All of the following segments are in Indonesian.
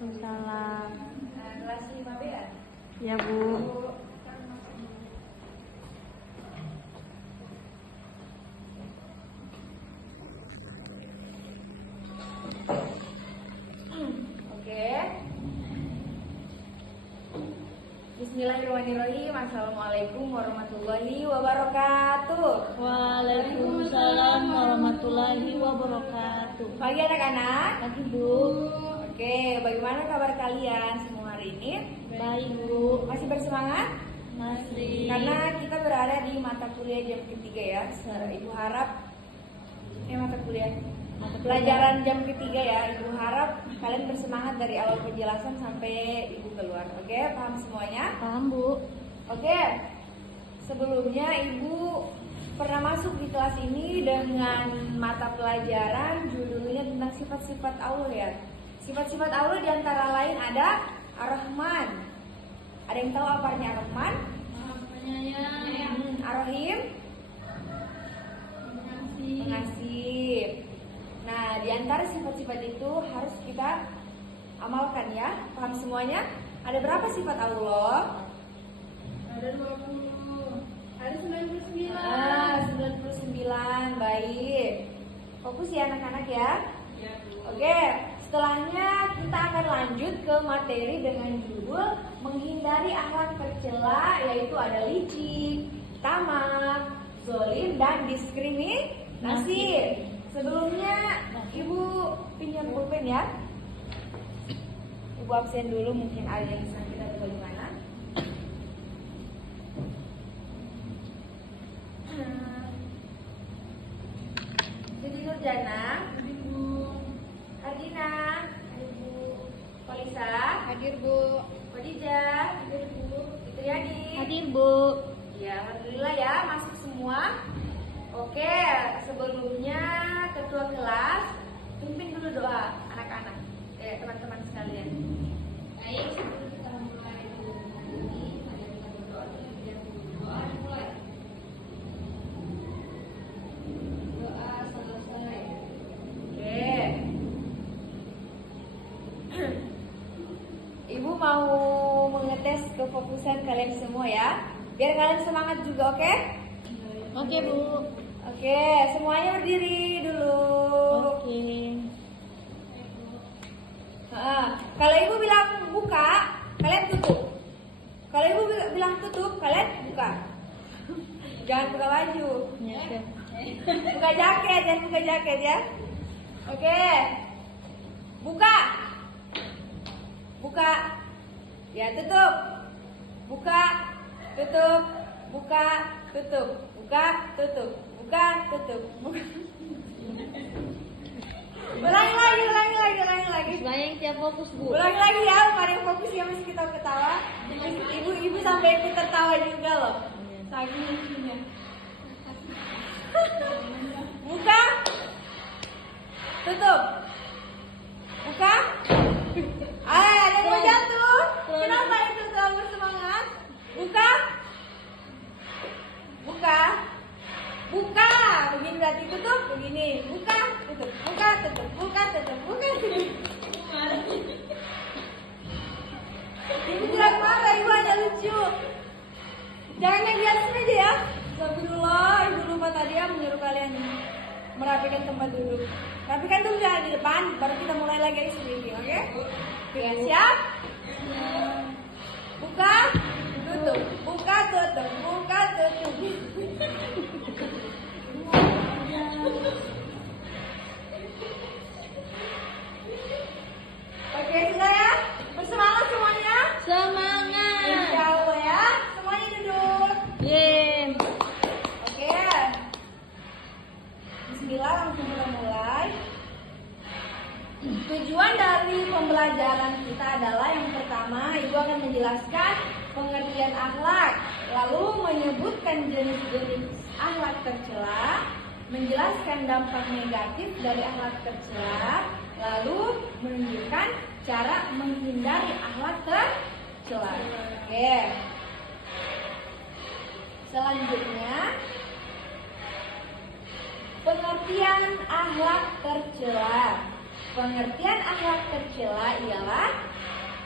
Waalaikumsalam. Kelas 5B ya? Ya, Bu. Oke. Bismillahirrahmanirrahim. Assalamualaikum warahmatullahi wabarakatuh. Waalaikumsalam warahmatullahi wabarakatuh. Pagi anak-anak. Pagi, Bu. Oke, bagaimana kabar kalian semua hari ini? Baik, Bu. Masih bersemangat? Masih. Karena kita berada di mata kuliah jam ketiga ya. Ibu harap mata kuliah pelajaran jam ketiga ya. Ibu harap kalian bersemangat dari awal penjelasan sampai ibu keluar. Oke, paham semuanya? Paham, Bu. Oke. Sebelumnya ibu pernah masuk di kelas ini dengan mata pelajaran judulnya tentang sifat-sifat Allah ya. Sifat-sifat Allah diantara lain ada Ar-Rahman. Ada yang tahu apa artinya Ar-Rahman? Ar-Rahim? Pengasih. Nah, diantara sifat-sifat itu harus kita amalkan ya. Paham semuanya? Ada berapa sifat Allah? Ada 20. Ada 99. 99. Baik. Fokus ya anak-anak ya. Ya, Bu. Oke, setelahnya kita akan lanjut ke materi dengan judul menghindari akhlak tercela, yaitu ada licik, tamak, zalim, dan diskriminasi. Sebelumnya ibu pinjam pulpen ya. Ibu absen dulu, mungkin ada yang sakit atau bagaimana. Jadi Nurjana, Ibu. Ardina, Ibu Kolisa, Hadir, Bu. Khadijah, Hadir, Bu. Fitriani. Hadir, Bu. Ya, alhamdulillah ya, masuk semua. Oke, sebelumnya ketua kelas pimpin dulu doa anak-anak, teman-teman sekalian. Baik, sebelum kita mulai dulu ini, mari kita berdoa terlebih dahulu. Mulai. Doa selesai. Oke. Ibu mau mengetes kefokusan kalian semua ya, biar kalian semangat juga, oke? Oke, Bu. Oke, semuanya berdiri dulu. Oke. Kalau ibu bilang buka, kalian tutup. Kalau ibu bilang tutup, kalian buka. Jangan buka baju. Ya, siap. Buka jaket, jangan buka jaket ya. Oke. Buka. Buka. Ya, tutup. Buka, tutup. Buka, tutup. Buka, tutup. Buka, tutup. Buka. Ulangi lagi. Semuanya yang tiap fokus, Bu. Ulangi lagi ya, pada yang fokus ya, masih kita ketawa. Ibu sampai ikut tertawa juga loh. Saking lucunya. Buka. Tutup. Buka. Ada yang mau jatuh. Kenapa itu terlalu bersemangat? Buka. Buka. Buka. Begini berarti tutup. Begini. Buka. Tutup. Buka. Tutup. Buka. Tutup. Buka. Tutup. Ibu tidak marah. Ibu hanya lucu. Jangan yang biasa aja ya. Astagfirullah. Ibu lupa tadi ya menyuruh kalian merapikan tempat duduk. Rapikan dulu jangan di depan. Baru kita mulai lagi sedikit. Oke? Oke, siap? Buka. Tutup. Buka. Tutup. Buka. Tutup. Oke, sudah ya? Bersemangat semuanya? Semangat. Insya Allah ya. Semuanya duduk. Yeay. Oke. Bismillah, langsung kita mulai. Tujuan dari pembelajaran kita adalah yang pertama, Ibu akan menjelaskan pengertian akhlak, lalu menyebutkan jenis-jenis akhlak tercela, menjelaskan dampak negatif dari akhlak tercela, lalu menunjukkan cara menghindari akhlak tercela. Oke. Selanjutnya, pengertian akhlak tercela. Pengertian akhlak tercela ialah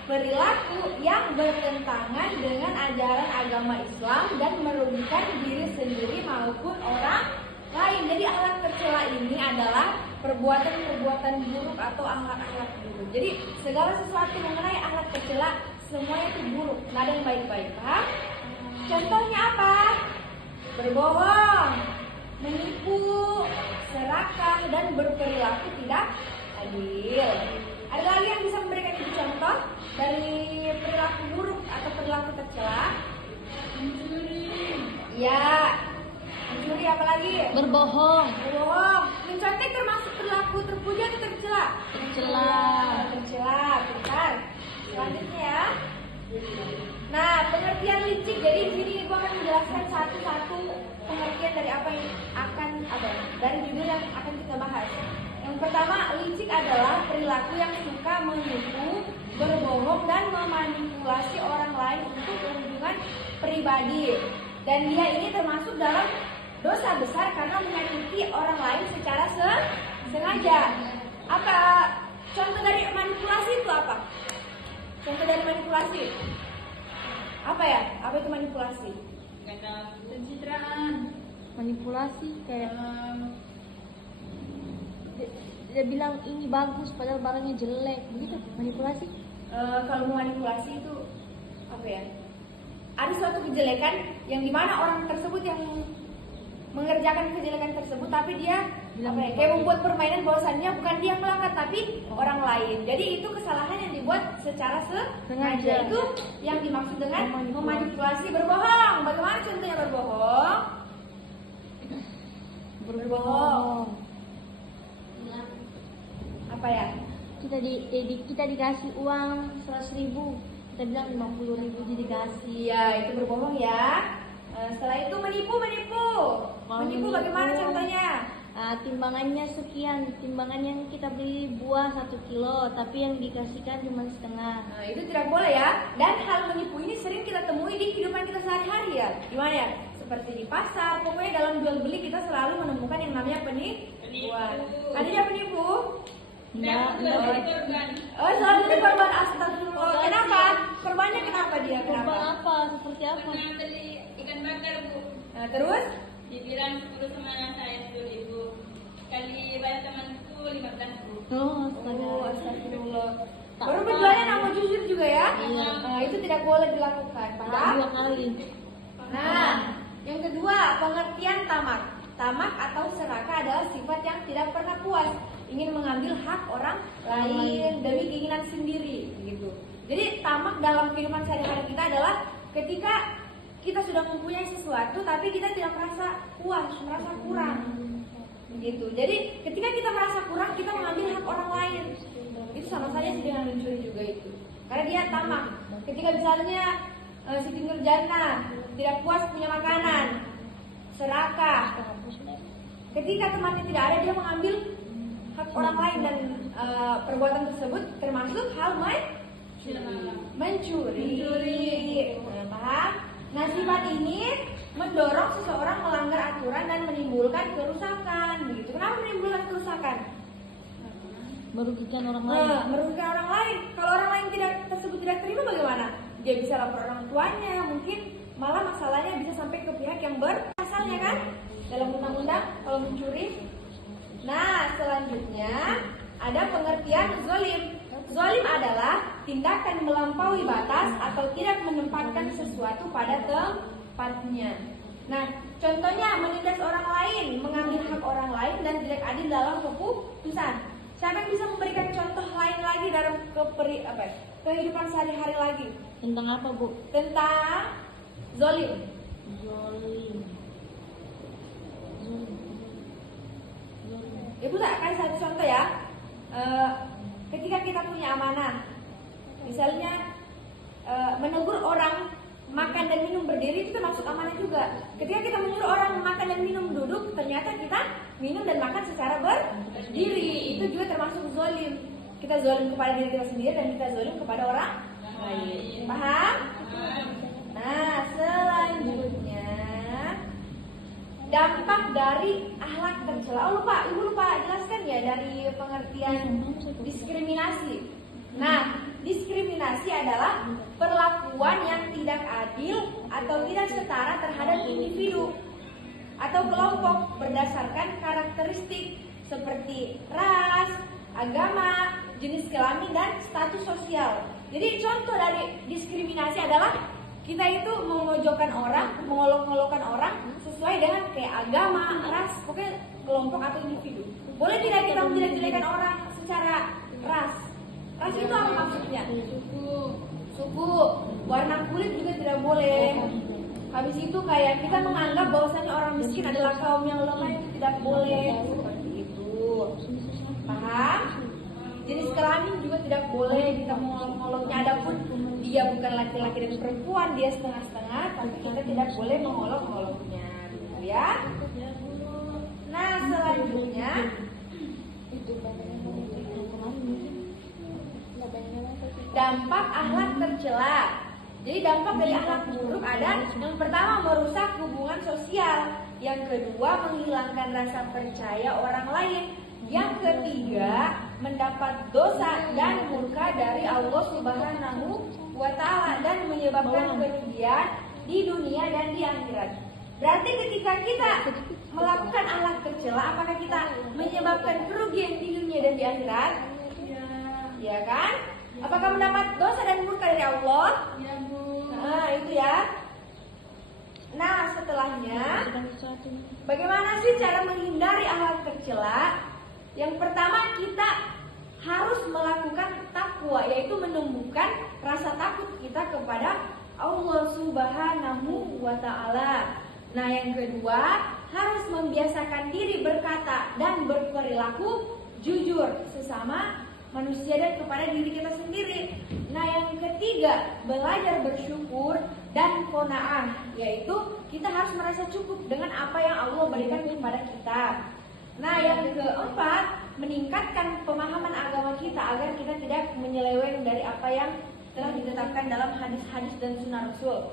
perilaku yang bertentangan dengan ajaran agama Islam dan merugikan diri sendiri maupun orang lain. Jadi akhlak tercela ini adalah perbuatan-perbuatan buruk atau akhlak-akhlak buruk. Jadi segala sesuatu mengenai akhlak tercela semuanya itu buruk, nggak ada yang baik-baik. Paham? Contohnya apa? Berbohong, menipu, serakah, dan berperilaku tidak adil. Ada lagi yang bisa memberikan contoh dari perilaku buruk atau perilaku tercela? Mencuri. Ya, mencuri, apa lagi? Berbohong. Berbohong. Mencontek termasuk perilaku terpuji atau tercela? Tercela. Tercela, bentar. Selanjutnya ya. Nah, pengertian licik. Jadi di sini ibu akan menjelaskan satu-satu pengertian dari apa yang akan dari judul yang akan kita bahas. Yang pertama, licik adalah perilaku yang suka menipu, berbohong, dan memanipulasi orang lain untuk keuntungan pribadi. Dan dia ini termasuk dalam dosa besar karena menyakiti orang lain secara sengaja. Apa contoh dari manipulasi itu apa? Contoh dari manipulasi apa ya? Apa itu manipulasi? Kata pencitraan. Manipulasi kayak dia bilang ini bagus padahal barangnya jelek, begitu manipulasi. Kalau manipulasi itu apa ya? Ada suatu kejelekan yang dimana orang tersebut yang mengerjakan kejelekan tersebut, tapi dia Bilang apa ya, kayak membuat permainan bahwasannya bukan dia melanggar tapi orang lain. Jadi itu kesalahan yang dibuat secara sengaja. Itu yang dimaksud dengan memanipulasi. Berbohong. Bagaimana contohnya berbohong? Berbohong. Apa ya? Kita dikasih uang 100.000, kita bilang 50.000 dikasih. Iya, itu berbohong ya. Setelah itu menipu. Menipu bagaimana contohnya? Timbangannya sekian, timbangan yang kita beli buah 1 kilo, tapi yang dikasihkan cuma setengah. Nah, itu tidak boleh ya. Dan hal menipu ini sering kita temui di kehidupan kita sehari-hari ya. Gimana ya? Seperti di pasar, pokoknya dalam jual beli kita selalu menemukan yang namanya penipuan. Adanya penipu? Dan korban. Selalu itu korban, astagfirullah. Kenapa? Korbannya kenapa dia? Korban Kenapa? apa? Seperti apa? Pernah beli ikan bakar, Bu. Nah, terus? Dibilang 10 sama saya 10.000. Kali bayar temanku 15.000. Oh, astaga. Astagfirullah. Baru berjualnya nama jujur juga ya? Iya. Nah, itu tidak boleh dilakukan. Paham? 2 kali. Nah, yang kedua, pengertian tamak. Tamak atau serakah adalah sifat yang tidak pernah puas, ingin mengambil hak orang lain demi keinginan sendiri, gitu. Jadi tamak dalam kehidupan sehari-hari kita adalah ketika kita sudah mempunyai sesuatu tapi kita tidak merasa puas, merasa kurang, gitu. Jadi ketika kita merasa kurang, kita mengambil hak orang lain. Itu sama saja dengan mencuri juga itu. Karena dia tamak. Ketika misalnya Siti Nurjana tidak puas punya makanan, serakah. Ketika temannya tidak ada, dia mengambil hak orang lain dan perbuatan tersebut termasuk hal mencuri. Nah, paham? Nah, sifat ini mendorong seseorang melanggar aturan dan menimbulkan kerusakan. Begitu. Kenapa menimbulkan kerusakan? Merugikan orang lain. Merugikan orang lain. Kalau orang lain tersebut tidak terima bagaimana? Dia bisa lapor orang tuanya, mungkin malah masalahnya bisa sampai ke pihak yang berasalnya kan? Dalam undang-undang kalau mencuri. Nah, selanjutnya ada pengertian zalim. Zalim adalah tindakan melampaui batas atau tidak menempatkan sesuatu pada tempatnya. Nah, contohnya menindas orang lain, mengambil hak orang lain dan tidak adil dalam keputusan. Siapa yang bisa memberikan contoh lain lagi dalam kehidupan sehari-hari lagi? Tentang apa, Bu? Tentang zalim. Zolim. Ibu tak kasih satu contoh ya. Ketika kita punya amanah, misalnya menegur orang makan dan minum berdiri, itu termasuk amanah juga. Ketika kita menyuruh orang makan dan minum duduk, ternyata kita minum dan makan secara berdiri, itu juga termasuk zalim. Kita zalim kepada diri kita sendiri dan kita zalim kepada orang lain. Paham? Nah, selanjutnya dampak dari akhlak tercela. Oh lupa, ibu lupa jelaskan ya dari pengertian diskriminasi. Nah, diskriminasi adalah perlakuan yang tidak adil atau tidak setara terhadap individu atau kelompok berdasarkan karakteristik seperti ras, agama, jenis kelamin, dan status sosial. Jadi contoh dari diskriminasi adalah kita itu memojokkan orang, mengolok-olokkan orang sesuai dengan kayak agama, ras, pokoknya kelompok atau individu. Boleh tidak kita menjelek-jelekan orang secara ras? Ras itu apa maksudnya? Suku, warna kulit juga tidak boleh. Habis itu kayak kita menganggap bahwasannya orang miskin adalah kaum yang lemah, itu tidak boleh. Seperti itu. Paham? Jenis kelamin juga tidak boleh kita mengolok-oloknya. Adapun dia bukan laki-laki dan perempuan, dia setengah-setengah, tapi kita tidak boleh mengolok-oloknya, gitu ya. Nah, selanjutnya dampak akhlak tercela. Jadi dampak dari akhlak buruk ada yang pertama merusak hubungan sosial, yang kedua menghilangkan rasa percaya orang lain, yang ketiga mendapat dosa dan murka dari Allah Subhanahu wa Ta'ala dan menyebabkan kerugian di dunia dan di akhirat. Berarti ketika kita melakukan akhlak tercela, apakah kita menyebabkan kerugian di dunia dan di akhirat? Ya kan? Apakah mendapat dosa dan murka dari Allah? Ya, Bu. Nah, itu ya. Nah, setelahnya bagaimana sih cara menghindari akhlak tercela? Yang pertama, kita harus melakukan takwa, yaitu menumbuhkan rasa takut kita kepada Allah Subhanahu wa Ta'ala. Nah, yang kedua, harus membiasakan diri berkata dan berperilaku jujur sesama manusia dan kepada diri kita sendiri. Nah, yang ketiga, belajar bersyukur dan qanaah, yaitu kita harus merasa cukup dengan apa yang Allah berikan kepada kita. Nah, yang keempat, meningkatkan pemahaman agama kita agar kita tidak menyeleweng dari apa yang telah ditetapkan dalam hadis-hadis dan sunnah Rasul.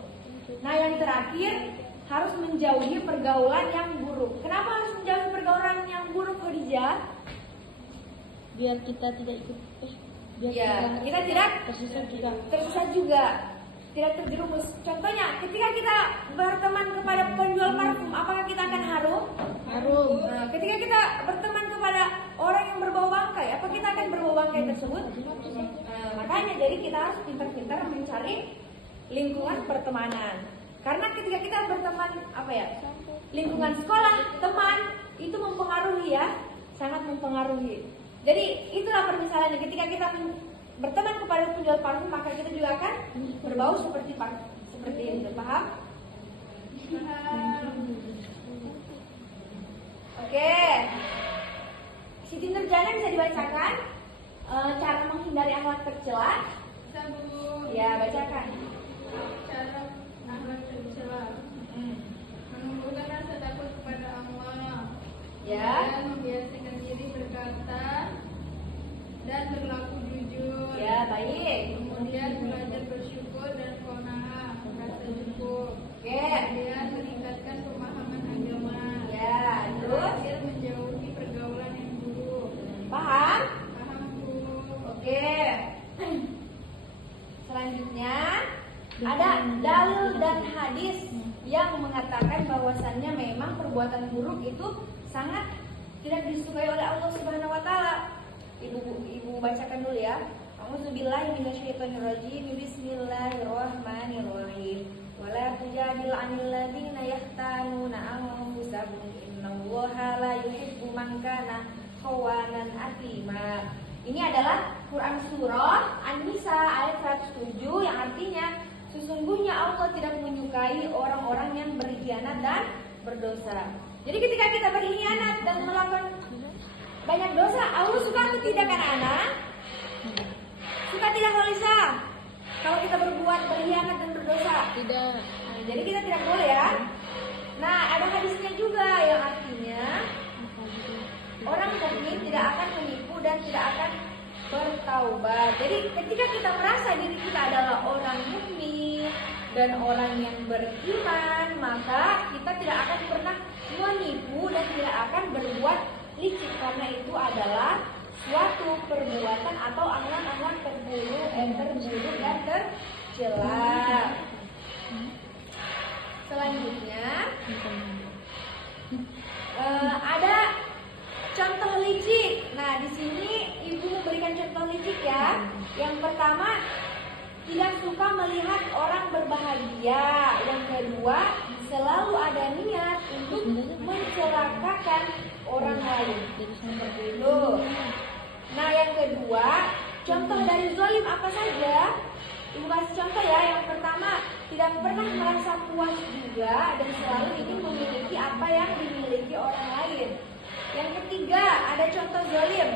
Nah, yang terakhir, harus menjauhi pergaulan yang buruk. Kenapa harus menjauhi pergaulan yang buruk, Khadijah? Biar kita tidak ikut kita tidak tersesat juga, tidak terjerumus. Contohnya, ketika kita berteman kepada penjual parfum, apakah kita akan harum? harum. Nah, ketika kita berteman kepada orang yang berbau bangkai, apa kita akan berbau bangkai tersebut? Makanya jadi kita harus pintar-pintar mencari lingkungan pertemanan. Karena ketika kita berteman, lingkungan sekolah, teman itu mempengaruhi ya, sangat mempengaruhi. Jadi itulah permisalannya, ketika kita berteman kepada penjual parfum, maka kita juga akan berbau seperti parfum, seperti itu. Paham? Oke. Siti Nurjana bisa dibacakan cara menghindari akhlak tercela? Bisa, Bu. Ya, bacakan. Cara akhlak tercela. Menumbuhkan rasa takut kepada Allah. Ya. Dan membiasakan diri berkata dan berlaku jujur. Ya, baik. Kemudian belajar bersyukur dan qanaah, merasa cukup. Oke. Kemudian meningkatkan pemahaman agama. Ya, terus Terakhir menjauhi pergaulan yang buruk. paham? Paham, Bu? Oke. Selanjutnya ada dalil dan hadis yang mengatakan bahwasannya memang perbuatan buruk itu sangat tidak disukai oleh Allah Subhanahu wa Ta'ala. Ibu bacakan dulu ya. A'udzubillahi minasyaitonirrajim. Bismillahirrahmanirrahim. Wala tujadil 'anil ladzina yahtanuna anfusahum innallaha la yuhibbu man kana khawanan atima. Ini adalah Quran surah An-Nisa ayat 107 yang artinya sesungguhnya Allah tidak menyukai orang-orang yang berkhianat dan berdosa. Jadi ketika kita berkhianat dan melakukan banyak dosa, Allah suka atau tidak anak-anak? Suka tidak, Lisa? Kalau kita berbuat berkhianat dan berdosa? Tidak. Nah, jadi kita tidak boleh ya. Nah, ada hadisnya juga yang artinya orang mukmin tidak akan menipu dan tidak akan bertaubat. Jadi ketika kita merasa diri kita adalah orang mukmin dan orang yang beriman, maka kita tidak akan pernah menipu dan tidak akan berbuat licik karena itu adalah suatu perbuatan atau angan-angan terburuk dan tercela. Selanjutnya ada contoh licik. Nah, di sini Ibu memberikan contoh licik ya. Yang pertama, tidak suka melihat orang berbahagia. Yang kedua, selalu ada niat untuk mencelakakan orang lain. Seperti itu. Nah, yang kedua, contoh dari zalim apa saja? Ibu kasih contoh ya. Yang pertama, tidak pernah merasa puas juga dan selalu ingin memiliki apa yang dimiliki orang lain. Yang ketiga, ada contoh zalim.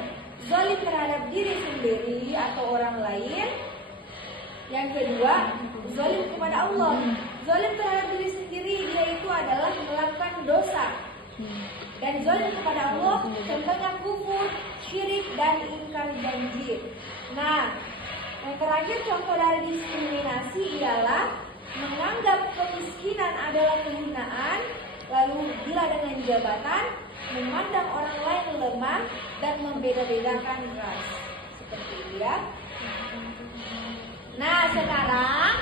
Zalim terhadap diri sendiri atau orang lain. Yang kedua, zalim kepada Allah. Zalim terhadap diri sendiri, dia itu adalah melakukan dosa. Dan zalim kepada Allah contohnya kufur, syirik, dan ingkar janji. Nah, yang terakhir contoh dari diskriminasi ialah menganggap kemiskinan adalah kehinaan, lalu gila dengan jabatan, memandang orang lain lemah, dan membeda-bedakan ras. Seperti itu ya. Nah, sekarang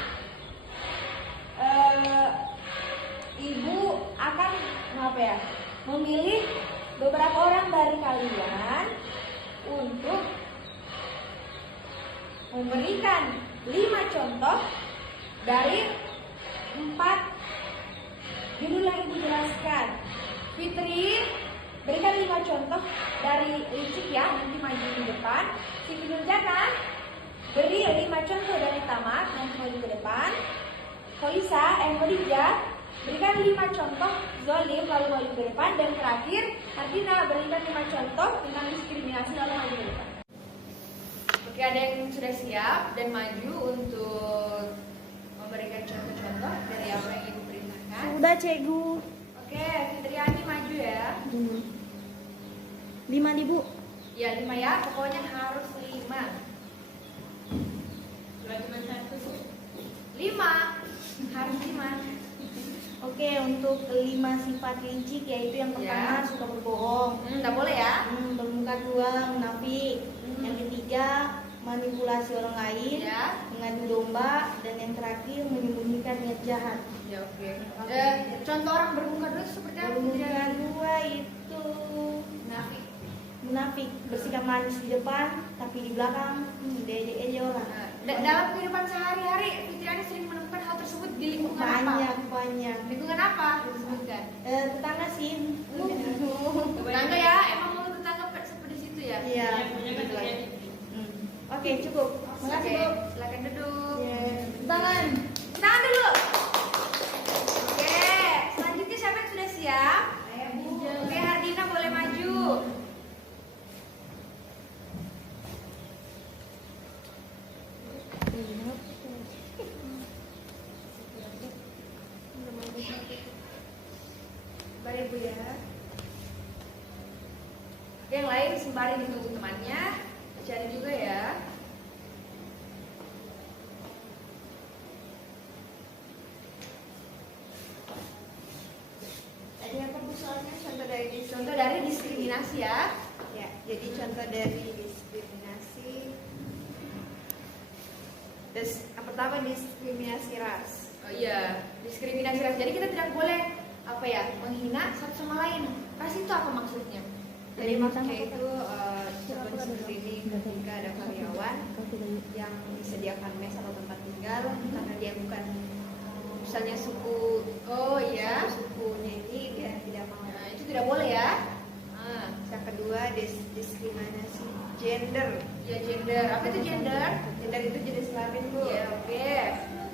Ibu akan memilih beberapa orang dari kalian untuk memberikan 5 contoh dari 4 judul yang Ibu jelaskan. Fitri, berikan 5 contoh dari licik ya, nanti maju di depan. Siti Nurjana, beri 5 contoh dari tamat, nanti maju ke depan. Khadijah, berikan 5 contoh zalim, lalu maju ke depan. Dan terakhir, Ardina, berikan 5 contoh tentang diskriminasi, lalu maju ke depan. Oke, ada yang sudah siap dan maju untuk memberikan contoh-contoh dari apa yang Ibu perintahkan? Udah, Cikgu. Oke, Fitriani maju ya. 5 nih, Bu. Ya, 5 ya, pokoknya harus 5. Cuma 1. 5, harus 5. Oke, untuk 5 sifat licik yaitu yang pertama Ya. suka berbohong. Nggak boleh ya? Bermuka dua, munafik. Yang ketiga, manipulasi orang lain, Ya. mengadu domba, dan yang terakhir menyembunyikan niat jahat. Ya, oke. Oke. Contoh orang bermuka dulu seperti apa? Bermuka dua itu Munafik. munafik, bersikap manis di depan, tapi di belakang dede aja orang. Dalam kehidupan sehari-hari, Fitriani sering menemukan hal tersebut di lingkungan apa? Banyak. Lingkungan apa? Disebutkan. Tetangga sih. Tetangga ya, emang mau tetangga seperti situ ya? Iya. Gitu aja. Oke, cukup. Oke, Makasih, Bu. silakan duduk. Ya. Tangan. Tangan dulu. Oke, selanjutnya siapa yang sudah siap? Oke, Hardina boleh maju. Sabar ya, Bu ya. Oke, yang lain sembari ditunggu temannya, cari juga ya. Tadi apa Bu soalnya? Contoh dari diskriminasi ya. Ya, jadi contoh dari diskriminasi. Yang pertama diskriminasi ras. Oh iya, diskriminasi ras. Jadi kita tidak boleh menghina satu sama lain. Ras itu apa maksudnya? Jadi maksudnya itu seperti ini ketika ada karyawan yang disediakan mes atau tempat tinggal karena dia bukan misalnya suku sukunya ini dia tidak mau. Nah, itu tidak boleh ya. Yang kedua diskriminasi gender. Ya, gender. Apa itu gender? Gender itu jenis kelamin Bu. Ya, oke.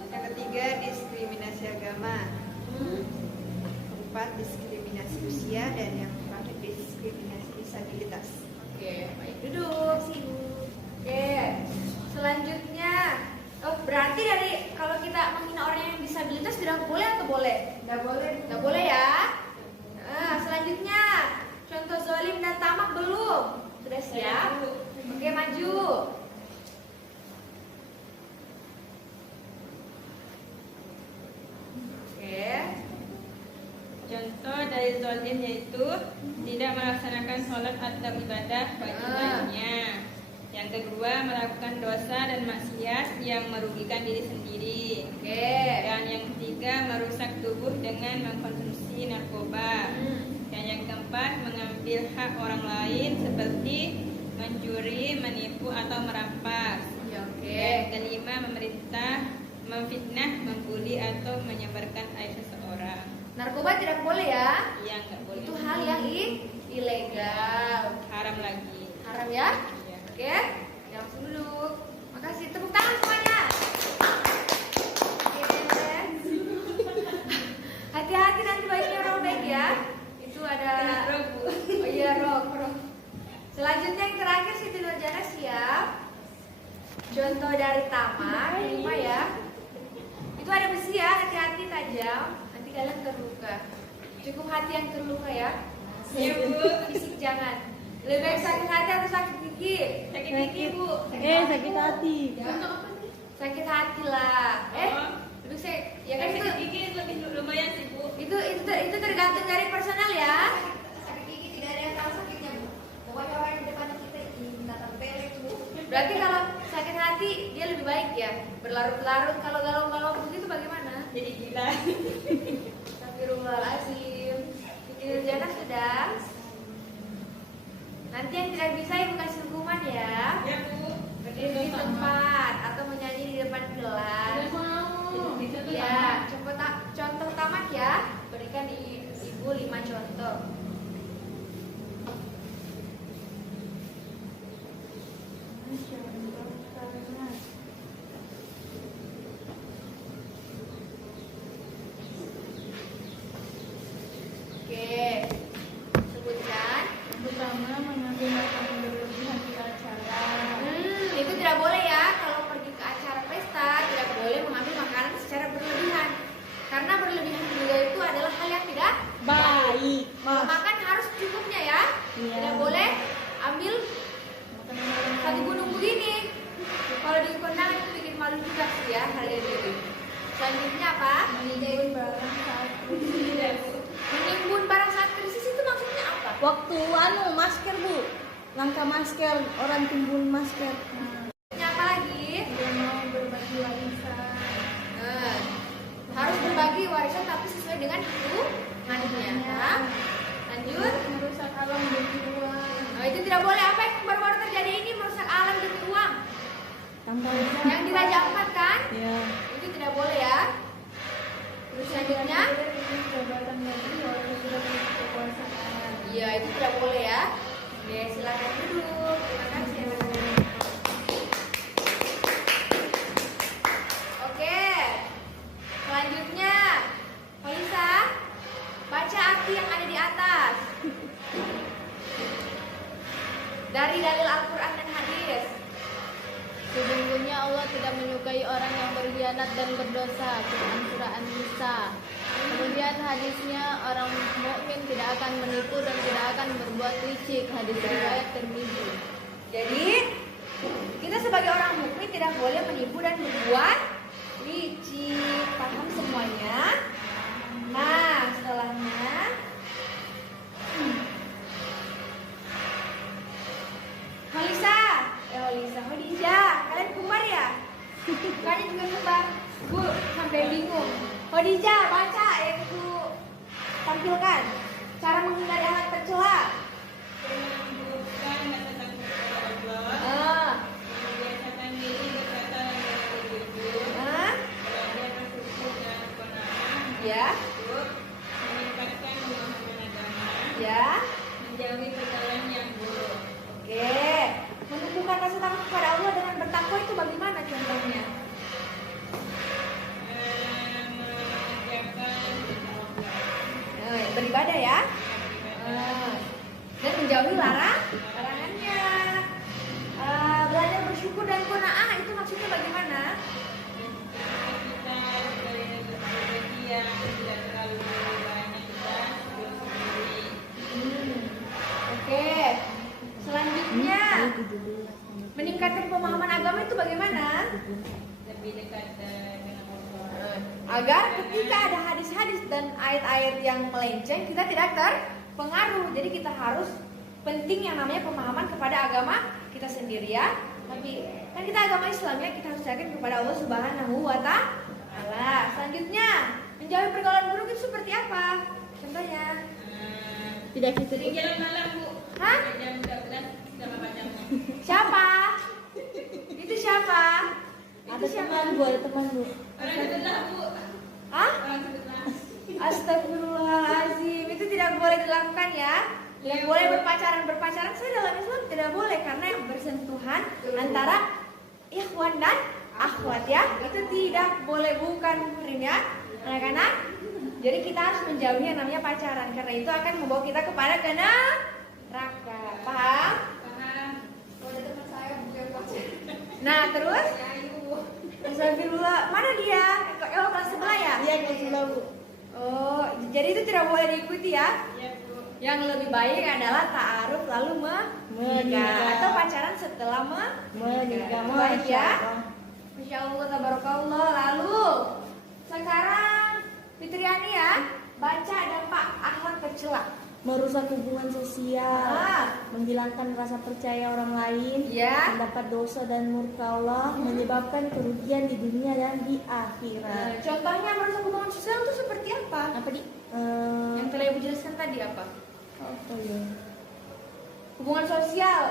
Yang ketiga diskriminasi agama. Keempat diskriminasi usia dan yang terakhir diskriminasi disabilitas. Oke, baik, duduk. Oke, selanjutnya berarti dari kalau kita menghina orang yang disabilitas tidak boleh atau boleh? Tidak boleh. Tidak boleh ya. Nah, selanjutnya contoh zalim dan tamak belum. Sudah siap? Oke, maju. Contoh dari zalim yaitu tidak melaksanakan sholat atau ibadah wajibannya. Yang kedua, melakukan dosa dan maksiat yang merugikan diri sendiri. Oke. Dan yang ketiga, merusak tubuh dengan mengkonsumsi narkoba. Dan yang keempat, mengambil hak orang lain seperti mencuri, menipu atau merampas. Ya, oke. Yang kelima, memerintah, memfitnah, membuli atau menyebarkan aib seseorang. Narkoba tidak boleh ya. Yang nggak boleh. Itu hal yang ilegal. Haram lagi. Haram ya? Iya. Oke. Ya, langsung duduk. Makasih. Tepuk tangan semuanya. Oke. Hati-hati nanti baiknya robek ya. Itu ada. Oh iya, rok. Selanjutnya yang terakhir Siti Nurjana siap. Contoh dari taman, lima ya. Itu ada besi ya, hati-hati tajam. Nanti kalian terluka. Cukup hati yang terluka ya. Iya, Bu. Fisik jangan. Lebih baik sakit hati atau sakit gigi? Sakit gigi, Bu. Sakit hati. Sakit hati lah. Lebih saya ya kan itu Sakit gigi lebih lumayan sih, Bu. itu tergantung dari personal ya. Sakit gigi tidak ada yang tahu sakitnya, Bu. Pokoknya orang yang di depan kita minta tempelin, Bu. Berarti kalau sakit hati dia lebih baik ya. Berlarut-larut, kalau galau-galau begitu bagaimana? Jadi gila. Astagfirullahaladzim. Siti Nurjana sudah. Nanti yang tidak bisa ibu kasih hukuman ya. Ya, Bu. Berdiri di tempat atau menyanyi di depan kelas. Ya, contoh tamat ya. Berikan ibu 5 contoh. Oke, sebutkan. Pertama, mengambil makanan berlebihan di acara. Itu tidak boleh ya. Kalau pergi ke acara pesta, tidak boleh mengambil makanan secara berlebihan. Karena berlebihan juga itu adalah hal yang tidak Baik. makan harus cukupnya ya. Iya. Tidak boleh ambil satu gunung begini. Kalau di kondangan itu bikin malu juga sih ya hal ini. Selanjutnya apa? Menimbun barang saat Menimbun barang saat krisis itu maksudnya apa? waktu masker, Bu. Langkah masker, orang timbun masker. Maksudnya apa lagi? Dia mau berbagi warisan. Nah, harus berbagi warisan tapi sesuai dengan hitungannya. Nah, lanjut. Merusak alam demi uang. Nah, itu tidak boleh. Apa yang baru-baru terjadi ini merusak alam demi uang? Yang di Raja Ampat kan? Ya. Itu tidak boleh ya. Terus selanjutnya? Jabatan negeri walaupun sudah punya kekuasaan. Iya, itu tidak boleh ya. Oke, silakan duduk. Terima kasih anak-anak. Oke. Selanjutnya, Polisa, baca arti yang ada di atas. Dari dalil Al-Qur'an dan hadis. Sesungguhnya Allah tidak menyukai orang yang berkhianat dan berdosa. Quran surah An-Nisa. Kemudian hadisnya, orang mukmin tidak akan menipu dan tidak akan berbuat licik. Hadis riwayat Tirmizi. Jadi, kita sebagai orang mukmin tidak boleh menipu dan berbuat licik. Paham semuanya? Nah, setelahnya Hodijah, kalian kembar ya? Kalian juga kembar. Bu, sampai bingung. Hodijah, baca yang Bu tampilkan. Cara menghindari alat tercela. Menumbuhkan rasa takut kepada Allah. Membiasakan diri berkata dan berjujur. Belajar bersyukur dan qanaah. Ya, Meningkatkan pemahaman agama. ya. Menjauhi perkara yang buruk. Oke. Menumbuhkan rasa takut kepada Allah dengan bertakwa itu bagaimana contohnya? Beribadah ya. Dan menjauhi larangannya. Belajar bersyukur dan qanaah itu maksudnya bagaimana? Kita berbagi yang tidak terlalu banyak kita sendiri. Oke. Selanjutnya, meningkatkan pemahaman agama itu bagaimana? Lebih dekat dengan Allah. Agar ketika ada hadis-hadis dan ayat-ayat yang melenceng, kita tidak terpengaruh. Jadi kita harus penting yang namanya pemahaman kepada agama kita sendiri ya. Tapi kan kita agama Islam ya, kita harus yakin kepada Allah Subhanahu wa Ta'ala. Selanjutnya, menjauhi pergaulan buruk itu seperti apa? Contohnya? Tidak kita Sering jalan malam, Bu. Hah? Jam 12 sama pacarmu. Siapa? Itu siapa? Ada teman bu, ada teman bu. Orang sebelah, Bu. Hah? Orang sebelah. Astagfirullahaladzim, itu tidak boleh dilakukan ya. Tidak boleh berpacaran saya dalam Islam tidak boleh karena yang bersentuhan antara ikhwan dan akhwat ya, itu tidak boleh, bukan muhrim ya anak-anak. Jadi kita harus menjauhi yang namanya pacaran karena itu akan membawa kita kepada neraka. Paham? Paham. Kalau ada teman saya bukan pacar. Nah terus, astagfirullah, mana dia? Oh kelas sebelah ya? Iya kelas sebelah bu. Oh, jadi itu tidak boleh diikuti ya? Iya, Bu. Yang lebih baik adalah ta'aruf lalu menikah atau pacaran setelah Menikah, baik Masya ya. Allah. Masya Allah, tabarakallah. Lalu sekarang Fitriani ya, baca dampak akhlak tercela. Merusak hubungan sosial, Ah. menghilangkan rasa percaya orang lain, Ya. mendapat dosa dan murka Allah, menyebabkan kerugian di dunia dan di akhirat. Contohnya merusak hubungan sosial itu seperti apa? Apa di? Yang telah ibu jelaskan tadi apa? Apa ya? Hubungan sosial.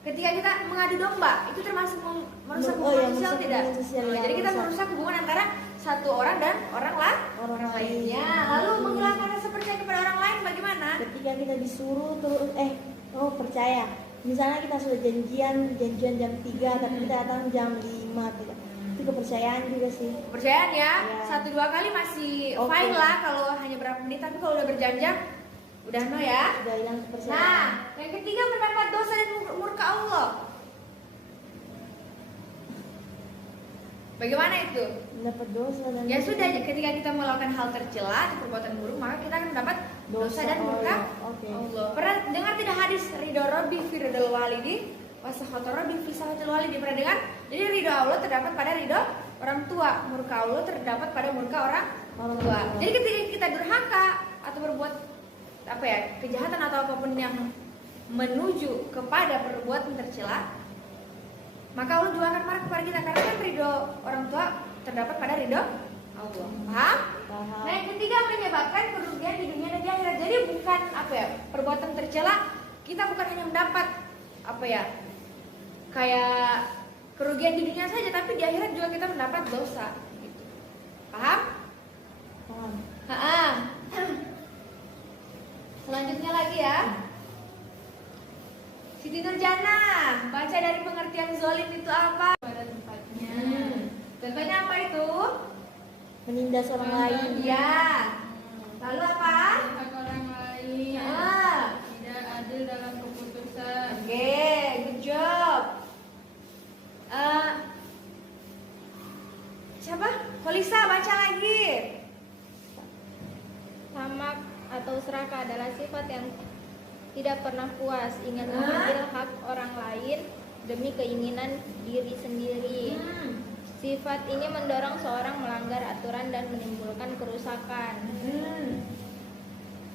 Ketika kita mengadu domba, itu termasuk merusak Oh, hubungan ya, sosial merusak tidak? hubungan sosial, ya, Jadi kita merusak. merusak hubungan antara satu orang dan orang Orang lainnya. lain. Lalu menghilangkan rasa percaya kepada orang lain bagaimana? Ketika kita disuruh terus percaya. Misalnya kita sudah janjian jam 3 tapi kita datang jam 5 tidak. Itu kepercayaan juga sih. Kepercayaan ya, Ya. 1-2 kali masih Oke. fine lah kalau hanya berapa menit, tapi kalau udah berjam-jam udah no ya. Sudah hilang kepercayaan. Nah, yang ketiga mendapat dosa dan murka Allah. Bagaimana itu? Mendapat dosa dan Ya sudah, ketika kita melakukan hal tercela atau perbuatan buruk, maka kita akan mendapat dosa dan murka Oke. Allah. Pernah dengar tidak hadis ridho Rabbi fi ridhal walidi wasakhatu Rabbi fi sakhatil walidi? Pernah dengar? Jadi ridho Allah terdapat pada ridho orang tua, murka Allah terdapat pada murka orang Orang tua. tua. Jadi ketika kita durhaka atau berbuat apa ya, kejahatan atau apapun yang menuju kepada perbuatan tercela, maka Allah juga akan marah kepada kita karena kan ridho orang tua terdapat pada ridho Allah. Paham? Paham. Nah, yang ketiga menyebabkan kerugian di dunia dan di akhirat. Jadi bukan apa ya, perbuatan tercela, kita bukan hanya mendapat apa ya, kayak kerugian di dunia saja, tapi di akhirat juga kita mendapat dosa. Gitu. Paham? Paham. Selanjutnya lagi ya. Siti Nurjana, baca dari pengertian zolim itu apa? Pada tempatnya. Contohnya apa itu? Menindas orang lain. Ya. Lalu apa? Hak orang lain. Ah. Tidak adil dalam keputusan. Oke, good job. Siapa? Polisa, baca lagi. Tamak atau serakah adalah sifat yang tidak pernah puas, ingin mengambil hak orang lain demi keinginan diri sendiri. Sifat ini mendorong seorang melanggar aturan dan menimbulkan kerusakan.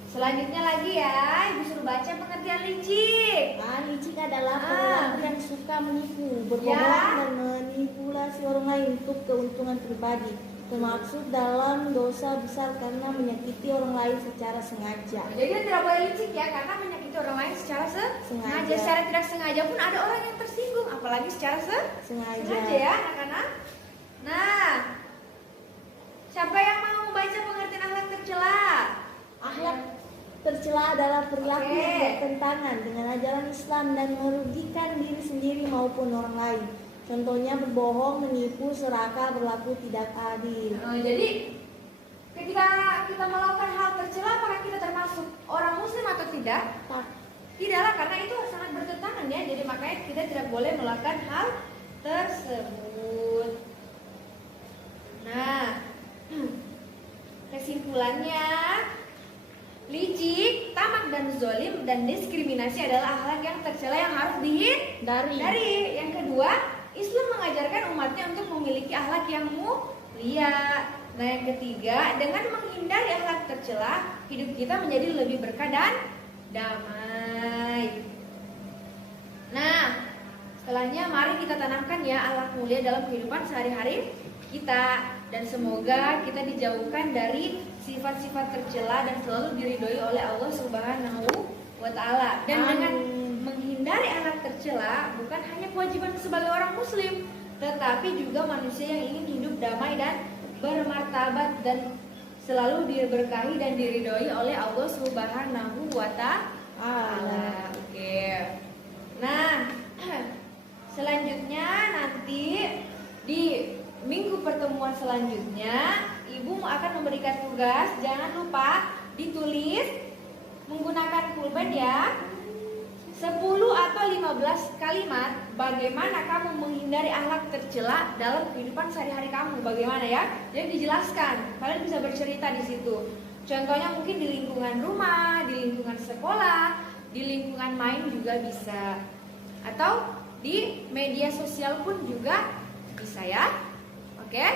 Selanjutnya lagi ya, ibu suruh baca pengertian licik. Licik adalah perilaku yang suka menipu, berbohong Ya. dan manipulasi orang lain untuk keuntungan pribadi. Termaksud dalam dosa besar karena menyakiti orang lain secara sengaja. Jadi kita tidak boleh licik ya, karena menyakiti orang lain secara sengaja. Secara tidak sengaja pun ada orang yang tersinggung, apalagi secara sengaja ya anak-anak. Nah, siapa yang mau membaca pengertian akhlak tercela? Akhlak tercela adalah perilaku Oke. yang bertentangan dengan ajaran Islam dan merugikan diri sendiri maupun orang lain. Contohnya berbohong, menipu, serakah, berlaku tidak adil. Jadi ketika kita melakukan hal tercela, apakah kita termasuk orang muslim atau tidak? Tidaklah, karena itu sangat bertentangan ya. Jadi makanya kita tidak boleh melakukan hal tersebut. Nah, kesimpulannya, licik, tamak dan zolim dan diskriminasi adalah akhlak yang tercela yang harus dihindari. Yang kedua, Islam mengajarkan umatnya untuk memiliki akhlak yang mulia. Nah, yang ketiga, dengan menghindari akhlak tercela, hidup kita menjadi lebih berkah dan damai. Nah, setelahnya mari kita tanamkan ya akhlak mulia dalam kehidupan sehari-hari kita, dan semoga kita dijauhkan dari sifat-sifat tercela dan selalu diridhoi oleh Allah Subhanahu wa taala. Dan dengan menghindari akhlak tercela bukan hanya kewajiban sebagai orang muslim, tetapi juga manusia yang ingin hidup damai dan bermartabat dan selalu diberkahi dan diridhoi oleh Allah Subhanahu wa taala. Oke. Nah, selanjutnya nanti di minggu pertemuan selanjutnya Ibu akan memberikan tugas, jangan lupa ditulis menggunakan pulpen ya. 10 atau 15 kalimat bagaimana kamu menghindari akhlak tercela dalam kehidupan sehari-hari kamu. Bagaimana ya? Jadi dijelaskan. Kalian bisa bercerita di situ. Contohnya mungkin di lingkungan rumah, di lingkungan sekolah, di lingkungan main juga bisa. Atau di media sosial pun juga bisa ya. Oke?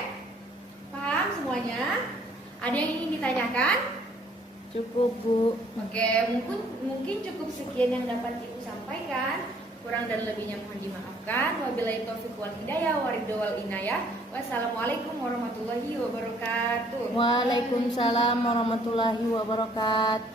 Paham semuanya? Ada yang ingin ditanyakan? Cukup, Bu. Oke, mungkin cukup sekian yang dapat Ibu sampaikan. Kurang dan lebihnya mohon dimaafkan. Wabillahi taufiq wal hidayah waridho wal inayah. Wassalamualaikum warahmatullahi wabarakatuh. Waalaikumsalam warahmatullahi wabarakatuh.